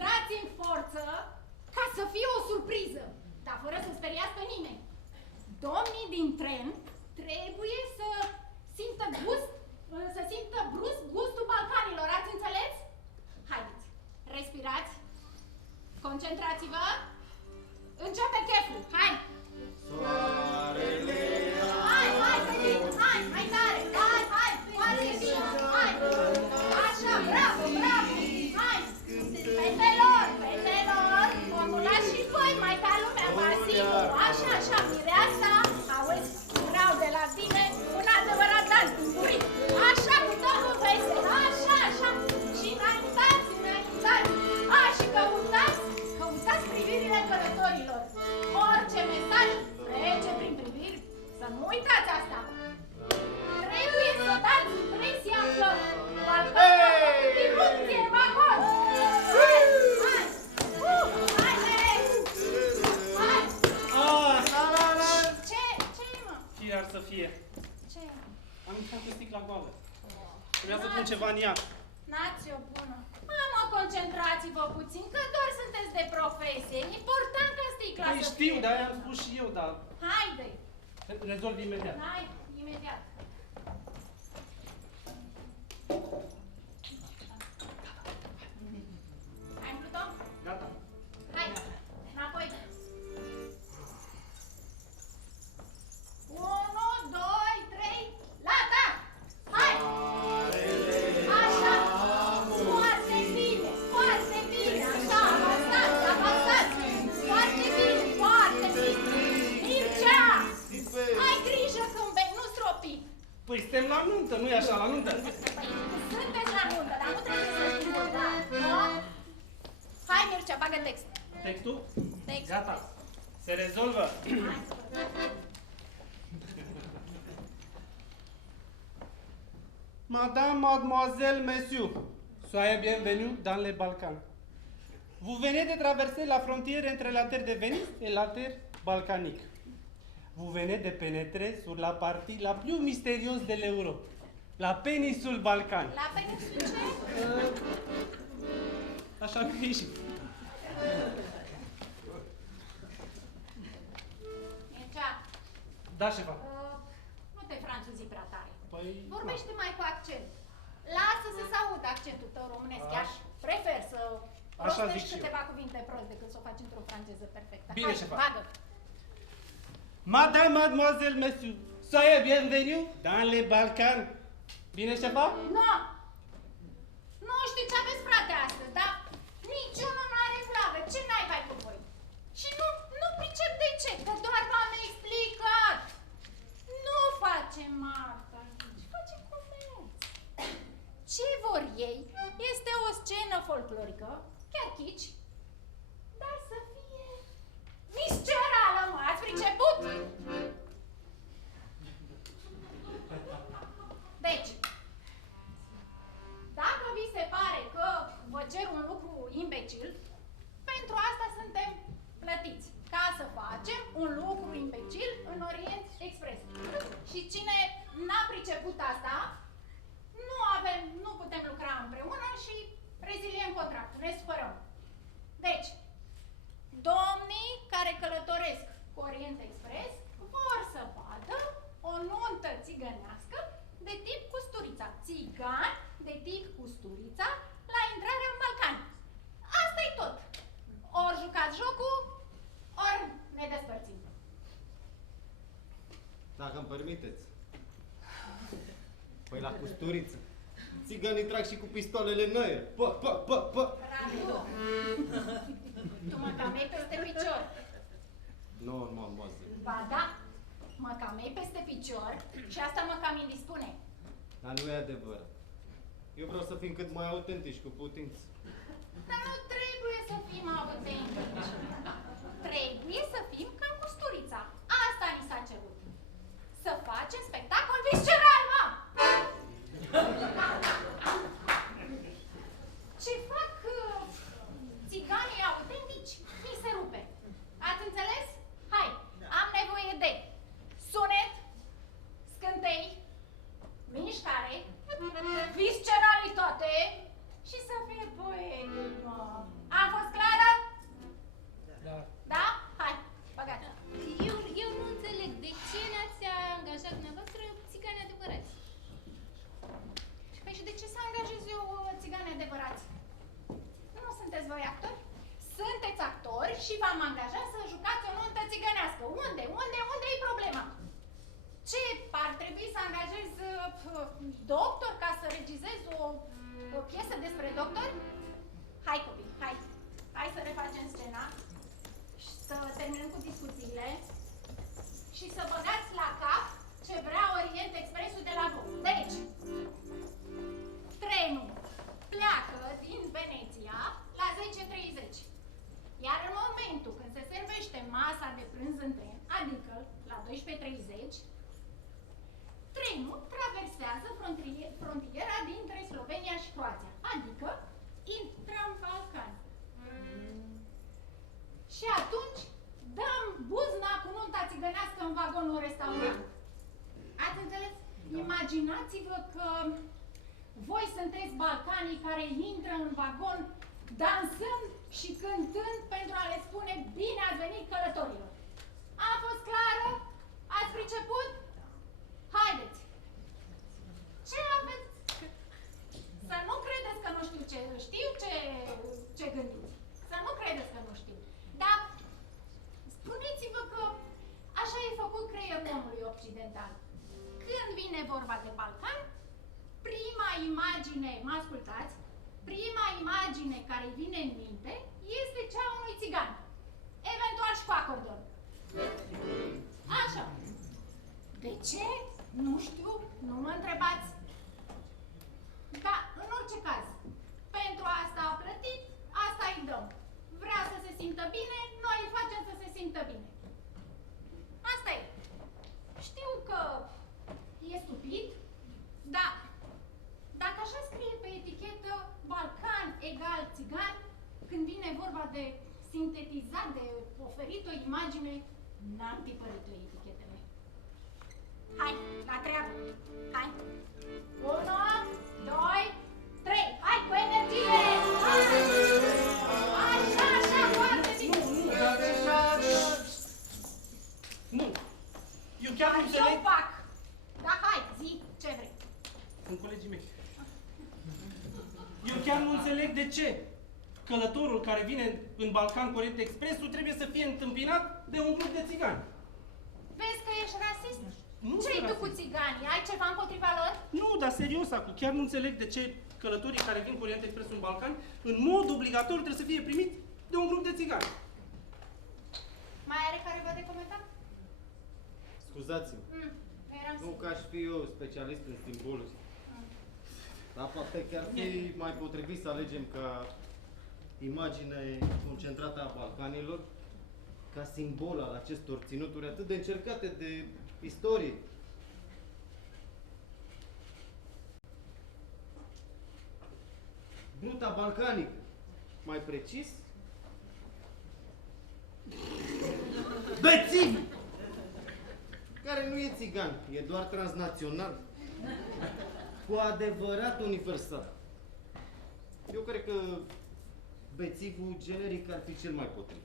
intrați în forță ca să fie o surpriză, dar fără să speriați pe nimeni. Domnii din tren trebuie să simtă brusc gustul Balcanilor, ați înțeles? Haideți, respirați, concentrați-vă, începe cheful, hai! Soarele hai, mai tare, hai, foarte bine, hai! Așa, bravo, hai! Fetelor, formulați și voi, mai ca lumea, vă asigur, așa, mireasa, auzi, vreau de la tine un adevărat dans timpurit, așa, cu totul vesel, așa, și înaintați, și căutați privirile călătorilor, orice mesaj trece prin priviri, să nu uitați asta, trebuie să dați impresia că balconul irupție în vagon, hai! Ce ar să fie? Ce? Am intrat cu sticla goală. Trebuia să pun ceva în ea. N-ați-o bună. Mamă, concentrați-vă puțin, că doar sunteți de profesie. E important ca sticla să fie. Știu, dar am spus și eu, dar... Haide! Rezolv imediat. Hai, imediat. Hai, Pluton? Gata. Hai, înapoi. 1, 2, 3, lata! Hai! Așa! Foarte bine! Așa, avansați! Foarte bine! Mircea! Ai grijă când bei, nu stropi! Păi suntem la nuntă, nu-i așa, la nuntă? Păi, sunteți la nuntă, dar nu trebuie să știți murdar, nu? Hai, Mircea, bagă text. Textul? Text. Gata. Se rezolvă. Hai să vedem. Madame, mademoiselle, messieurs, soyez bienvenus dans les Balkans. Vous venez de traverser la frontière entre la terre de Venise et la terre balkanique. Vous venez de pénétrer sur la partie la plus mystérieuse de l'Europe, la péninsule Balkan. La peninsule ce? Așa că e și... Mircea, Da, șefa. nu te franțuzi prea tare. Păi... Vorbește mai cu accent. Lasă să se audă accentul tău românesc. Aș prefer să rostești câteva cuvinte prost decât să o faci într-o franceză perfectă. Bine, șefa. Bagă. Madame, mademoiselle, messieurs, soyez bienvenus dans les Balkans. Bine, șefa? Nu! Nu știu ce aveți, frate, astăzi, dar niciunul nu are flavă. Ce n-ai cu voi? Și nu pricep de ce, că doar v-am explicat. Nu facem marfă aici, facem comerț. Ce vor ei este o scenă folclorică, chiar chici, dar să fie viscerală, mă, ați priceput? Deci, dacă vi se pare că vă cer un lucru imbecil, pentru asta suntem plătiți, ca să facem un lucru imbecil în Orient Express. Și cine n-a priceput asta, nu putem lucra împreună și reziliem contractul, ne supărăm. Deci, domnii care călătoresc cu Orient Express vor să vadă o nuntă țigănească de tip Custurița. Țigani de tip Custurița la intrarea în Balcan. Asta-i tot. Ori jucați jocul, ori ne despărțim. Dacă îmi permiteți. Păi la Custuriță. Țiganii trag și cu pistoalele în aer. Pă! Bravo! Tu mă camei peste picior. Nu, mademoiselle. Ba da, mă camei peste picior și asta mă cam indispune. Dar nu e adevărat. Eu vreau să fim cât mai autentici cu putință. Dar nu trebuie să fim autentici. Trebuie să fim ca Custurița. Asta ni s-a cerut. Să facem spectacol visceral, mă! Ce fac țiganii autentici, mi se rupe. Ați înțeles? Hai, am nevoie de sunet, scântei, mișcare, visceralitate și să fie poetic, mă. voi actori? Sunteți actori și v-am angajat să jucați o nuntă țigănească. Unde e problema? Ce, ar trebui să angajez doctor ca să regizez o piesă despre doctori? Hai copii, hai să refacem scena și să terminăm cu discuțiile și să băgați la cap ce vrea Orient Expressul de la voi. Deci, trenul pleacă din Veneția la 10:30. Iar în momentul când se servește masa de prânz în tren, adică la 12:30, trenul traversează frontiera dintre Slovenia și Croația, adică intră în Balcani. Și atunci dăm buzna cu nunta țigănească în vagonul restaurant. Ați înțeles? Imaginați-vă că voi sunteți balcanii care intră în vagon dansând și cântând pentru a le spune bine ați venit călătorilor. A fost clară? Ați priceput? Haideți! Ce aveți? Să nu credeți că nu știu ce gândiți. Să nu credeți că nu știu. Dar spuneți-vă că așa e făcut creierul omului occidental. Când vine vorba de Balcan, prima imagine, mă ascultați, prima imagine care îi vine în minte este cea a unui țigan. Eventual și cu acordeon. Așa. De ce? Nu știu, nu mă întrebați. Dar, în orice caz, pentru asta a plătit, asta îi dăm. Vrea să se simtă bine, noi îi facem să se simtă bine. Asta e. Știu că e stupid, dar dacă așa scrie pe etichetă Balcan egal țigan, când vine vorba de sintetizat, de oferit o imagine, n-am tipărit-o etichetele. Hai, la treabă! Hai! 1, 2, 3! Hai, cu energie! Așa, foarte bine! Nu! Eu chiar nu înțeleg... Eu fac! Da, hai, zi ce vrei! Sunt colegii mei. Eu chiar nu înțeleg de ce călătorul care vine în Balcan Orient Expressul trebuie să fie întâmpinat de un grup de țigani. Vezi că ești rasist? Nu Ce-i sunt tu cu rasist. țiganii? Ai ceva împotriva lor? Nu, dar serios acum, chiar nu înțeleg de ce călătorii care vin cu Orient Expressul în Balcani, în mod obligatoriu trebuie să fie primiți de un grup de țigani. Mai are careva de comentat? Scuzați-mă. Eram Nu că aș fi eu specialist în simboluri. Dar poate chiar fi mai potrivit să alegem ca imagine concentrată a Balcanilor, ca simbol al acestor ținuturi atât de încercate de istorie. Bruta balcanică. Mai precis? Bețiv! Care nu e țigan, e doar transnațional. Cu adevărat universal. Eu cred că bețivul generic ar fi cel mai potrivit.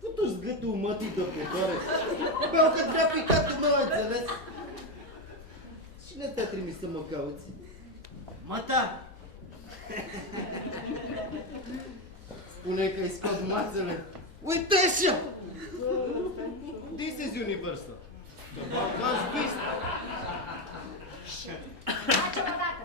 Putu-ți gâtul mătii de putoare. Beau că vrea picatul meu, înțeles? Cine te-a trimis să mă cauți? Mata! Spune că-i scot mațele. Uite așa! This is universal. The Balkans beast. Face o dată.